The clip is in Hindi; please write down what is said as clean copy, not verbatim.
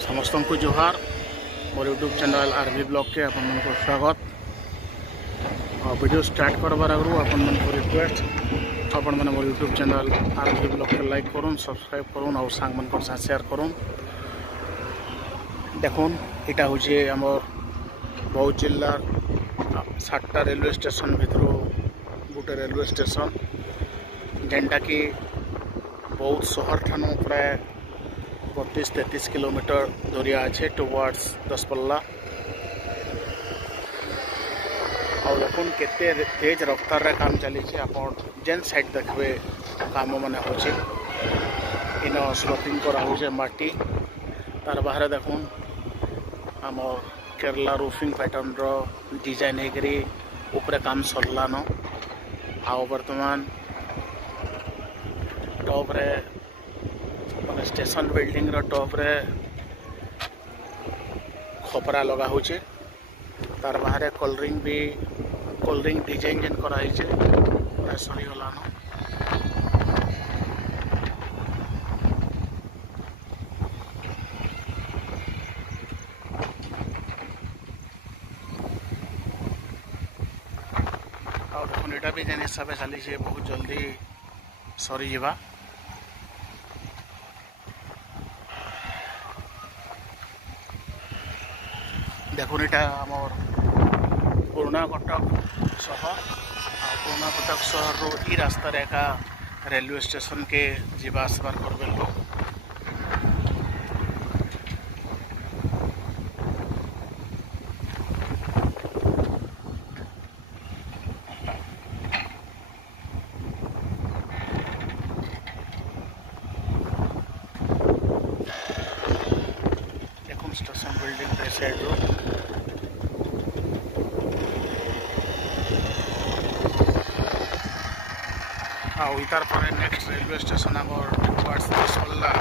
समस्त को जोहार मोर यूट्यूब चैनल आरवी ब्लॉग के अपन को स्वागत। वीडियो स्टार्ट करबार आगु अपन को रिक्वेस्ट अपन मैंने मोर यूट्यूब चैनल आरवी ब्लॉग के लाइक करूँ, सब्सक्राइब करूँ और सांग मन को साथ शेयर करूँ। देखुन इटा हूँ आमर बौद्ध जिलार 7टा रेलवे स्टेशन भितर गोटे रेलवे स्टेशन जेनटा कि बौद्ध शहर ठानु प्राय 32-33 किलोमीटर दूरिया अच्छे टुवर्ड्स दसपल्ला। और देखुन केते तेज रफ्तार रे काम चली अपन जेन साइड देखबे काम माने होचे इन स्लोपिंग करा होचे माटी तार बाहर देखुन आमर केरला रूफिंग पैटर्न रो डिजाइन हेकरी ऊपर काम सरलान। आ वर्तमान टॉप रे स्टेशन बिल्डिंग रो टॉप रे खपरा लगा होचे तार बाहर कोल्ड ड्रिंक डिजाइन जेन करा हिचे पूरा सरी गलान। और देखुन एटा भी जेन हिसाब से चली बहुत जल्दी सरी जावा। देखुन इटा आमर पुराना कटक शहर पुराना कटक शहर रो ई रास्ता रेखा रेलवे स्टेशन के जीवा आसबार करबे लोग। देखुन स्टेशन बिल्डिंग पे साइड रो इतार पर नेक्स्ट रेलवे स्टेशन आमर टुवर्ड्स दसपल्ला